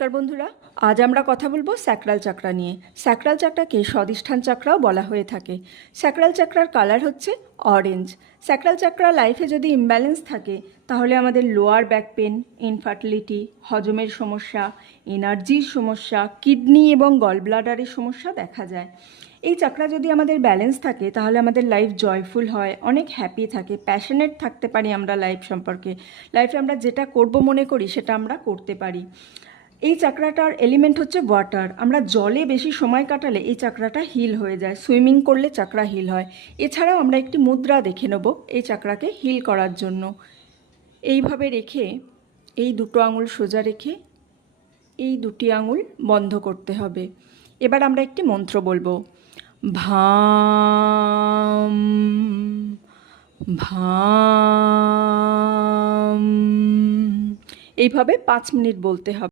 নমস্কার বন্ধুরা, আজ আমরা কথা বলব স্যাক্রাল চাকরা নিয়ে। স্যাক্রাল চাকরাকে স্বধিষ্ঠান চাকরাও বলা হয়ে থাকে। স্যাক্রাল চাকরার কালার হচ্ছে অরেঞ্জ স্যাক্রাল চাকরা লাইফে যদি ইমব্যালেন্স থাকে, তাহলে আমাদের লোয়ার ব্যাক পেন ইনফার্টিলিটি হজমের সমস্যা এনার্জির সমস্যা কিডনি এবং গল ব্লাডারের সমস্যা দেখা যায়। এই চাকরা যদি আমাদের ব্যালেন্স থাকে, তাহলে আমাদের লাইফ জয়ফুল হয়, অনেক হ্যাপি থাকে প্যাশনেট থাকতে পারি আমরা লাইফ সম্পর্কে। লাইফে আমরা যেটা করব মনে করি, সেটা আমরা করতে পারি। এই চাকরাটার এলিমেন্ট হচ্ছে ওয়াটার আমরা জলে বেশি সময় কাটালে এই চাকরাটা হিল হয়ে যায় সুইমিং করলে চাকরা হিল হয়। এছাড়াও আমরা একটি মুদ্রা দেখে নেব এই চাকরাকে হিল করার জন্য। এইভাবে রেখে এই দুটো আঙুল সোজা রেখে এই দুটি আঙুল বন্ধ করতে হবে। এবার আমরা একটি মন্ত্র বলব। ভাম ভাম। এইভাবে পাঁচ মিনিট বলতে হবে।